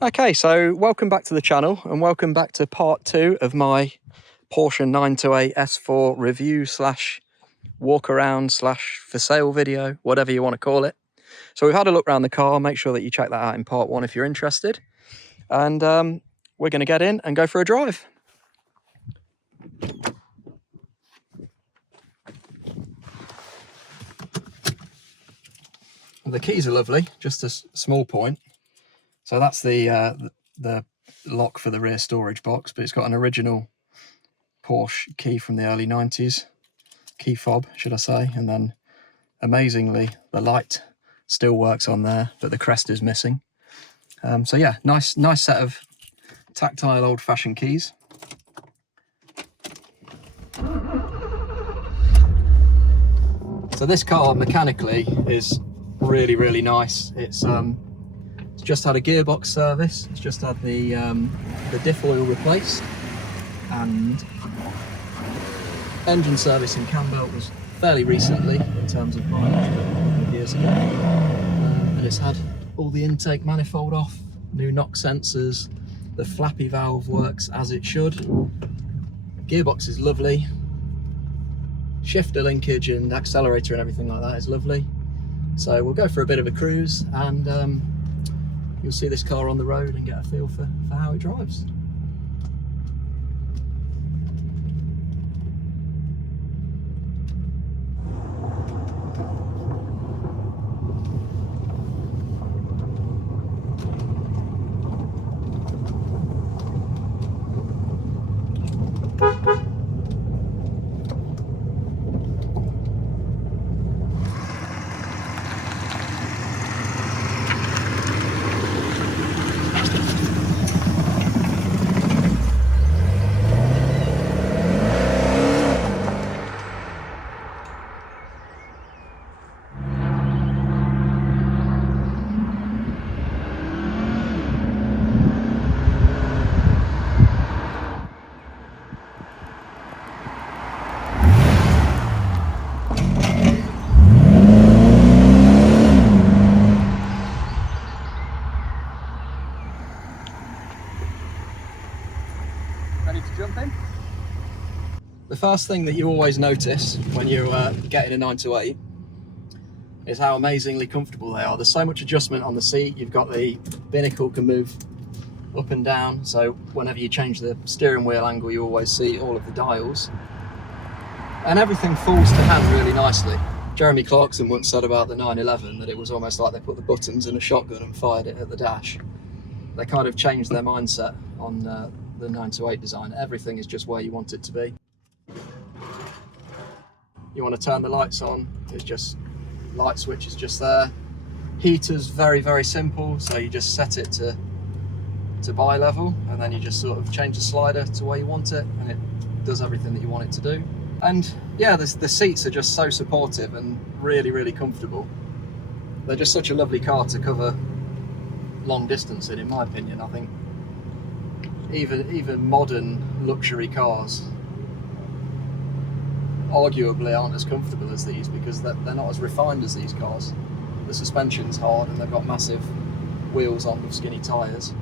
Okay, so welcome back to the channel and welcome back to part 2 of my Porsche 928 S4 review slash walk around slash for sale video, whatever you want to call it. So we've had a look around the car. Make sure that you check that out in part 1 if you're interested. And we're going to get in and go for a drive. The keys are lovely, just a small point. So that's the lock for the rear storage box, but it's got an original Porsche key from the early 90s, key fob should I say, and then amazingly the light still works on there, but the crest is missing. So yeah, nice set of tactile old-fashioned keys. So this car mechanically is really nice. It's just had a gearbox service. It's just had the diff oil replaced, and engine service in cam belt was fairly recently in terms of mileage, but a couple of years ago. And it's had all the intake manifold off, new knock sensors, the flappy valve works as it should. Gearbox is lovely. Shifter linkage and accelerator and everything like that is lovely. So we'll go for a bit of a cruise, and you'll see this car on the road and get a feel for how it drives. Ready to jump in? The first thing that you always notice when you're getting a 928 is how amazingly comfortable they are. There's so much adjustment on the seat. You've got the binnacle can move up and down, so whenever you change the steering wheel angle you always see all of the dials, and everything falls to hand really nicely. Jeremy Clarkson once said about the 911 that it was almost like they put the buttons in a shotgun and fired it at the dash. They kind of changed their mindset on the 928 design. Everything is just where you want it to be. You want to turn the lights on, it's just light switch is just there. Heater's very simple, so you just set it to bi level, and then you just sort of change the slider to where you want it, and it does everything that you want it to do. And yeah, the seats are just so supportive and really comfortable. They're just such a lovely car to cover long distance in my opinion. I think even modern luxury cars arguably aren't as comfortable as these, because they're not as refined as these cars. The suspension's hard and they've got massive wheels on with skinny tyres,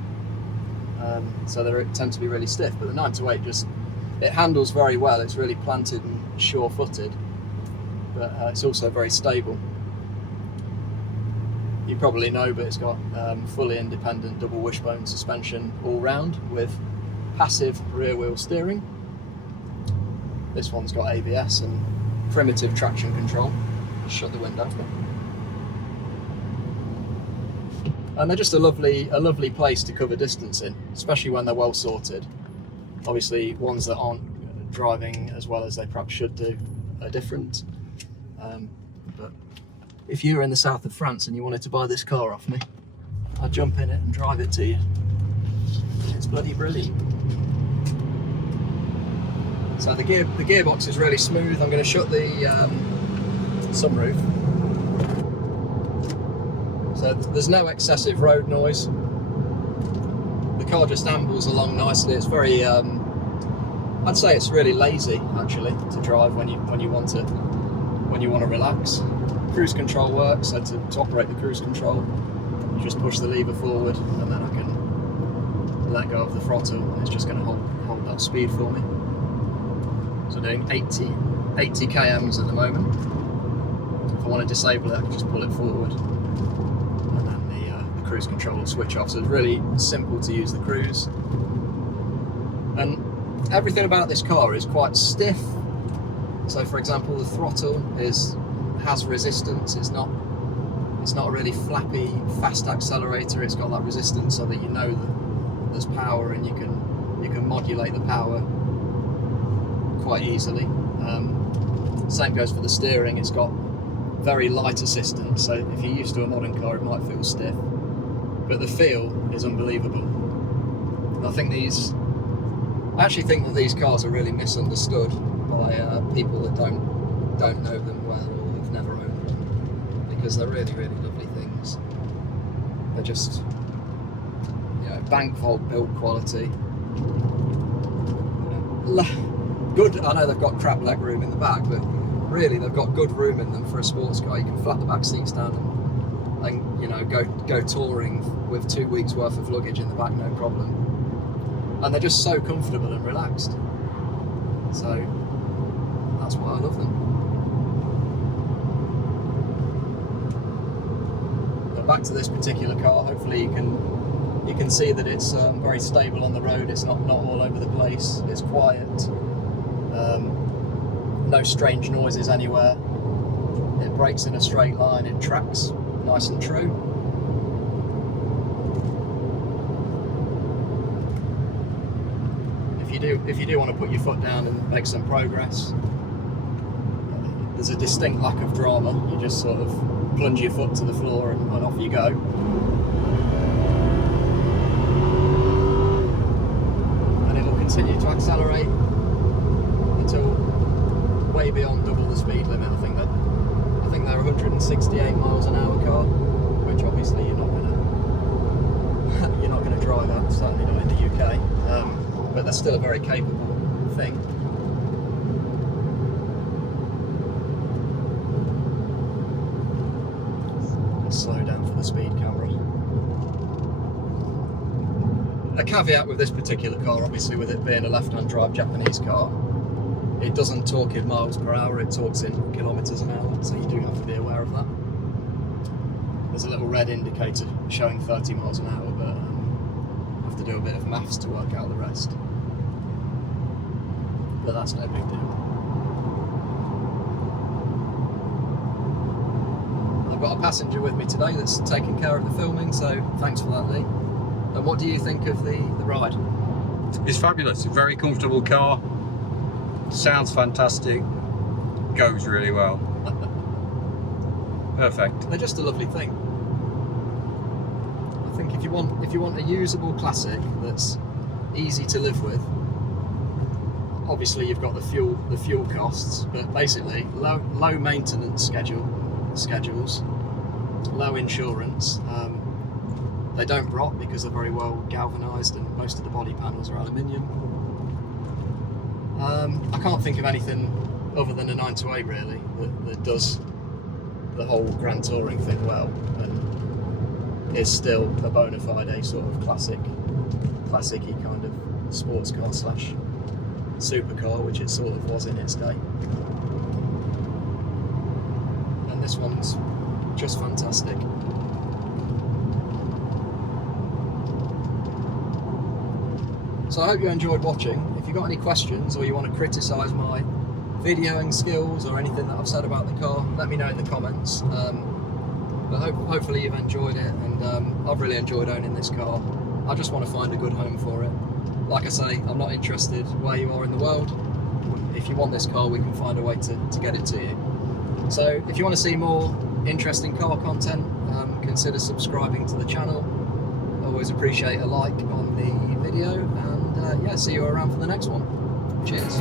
so they tend to be really stiff. But the 928 just, it handles very well. It's really planted and sure-footed, but it's also very stable. You probably know, but it's got fully independent double wishbone suspension all round with passive rear wheel steering. This one's got ABS and primitive traction control. Just shut the window. And they're just a lovely place to cover distance in, especially when they're well sorted. Obviously ones that aren't driving as well as they perhaps should do are different. But if you were in the south of France and you wanted to buy this car off me, I'd jump in it and drive it to you. It's bloody brilliant. So the gearbox is really smooth. I'm going to shut the sunroof. So there's no excessive road noise. The car just ambles along nicely. It's very, I'd say it's really lazy actually to drive when you want to relax. Cruise control works. So to operate the cruise control, you just push the lever forward, and then I can let go of the throttle, and it's just going to hold that speed for me. So doing 80 kms at the moment. If I want to disable it, I can just pull it forward, and then the cruise control will switch off. So it's really simple to use the cruise. And everything about this car is quite stiff. So for example, the throttle has resistance. It's not a really flappy, fast accelerator. It's got that resistance so that you know that there's power, and you can modulate the power quite easily. Same goes for the steering. It's got very light assistance, so if you're used to a modern car, it might feel stiff, but the feel is unbelievable. And I actually think that these cars are really misunderstood by people that don't know them well or have never owned them, because they're really, really lovely things. They're just, bank vault build quality. Good. I know they've got crap leg room in the back, but really they've got good room in them for a sports car. You can flat the back seats down and go touring with 2 weeks worth of luggage in the back, no problem. And they're just so comfortable and relaxed. So that's why I love them. But back to this particular car. Hopefully you can see that it's very stable on the road. It's not all over the place. It's quiet. No strange noises anywhere. It brakes in a straight line. It tracks nice and true. If you do want to put your foot down and make some progress, there's a distinct lack of drama. You just sort of plunge your foot to the floor and off you go. And it will continue to accelerate until way beyond double the speed limit. I think they're 168 miles an hour car, which obviously you're not gonna drive at, certainly not in the UK. But they're still a very capable thing. Let's slow down for the speed camera. A caveat with this particular car, obviously, with it being a left-hand drive Japanese car, it doesn't talk in miles per hour, it talks in kilometres an hour, so you do have to be aware of that. There's a little red indicator showing 30 miles an hour, but I have to do a bit of maths to work out the rest. But that's no big deal. I've got a passenger with me today that's taking care of the filming, so thanks for that, Lee. And what do you think of the ride? It's fabulous. A very comfortable car. Sounds fantastic. Goes really well. Perfect. They're just a lovely thing. I think if you want a usable classic that's easy to live with, obviously you've got the fuel costs, but basically low maintenance schedules, low insurance. They don't rot because they're very well galvanised, and most of the body panels are aluminium. I can't think of anything other than a 928 really that does the whole Grand Touring thing well, and is still a bona fide sort of classic-y kind of sports car / supercar, which it sort of was in its day. And this one's just fantastic. So I hope you enjoyed watching. If you've got any questions or you want to criticise my videoing skills or anything that I've said about the car, let me know in the comments. But hopefully you've enjoyed it, and I've really enjoyed owning this car. I just want to find a good home for it. Like I say, I'm not interested where you are in the world. If you want this car, we can find a way to get it to you. So if you want to see more interesting car content, consider subscribing to the channel. I always appreciate a like on the video, and yeah, see you around for the next one. Cheers.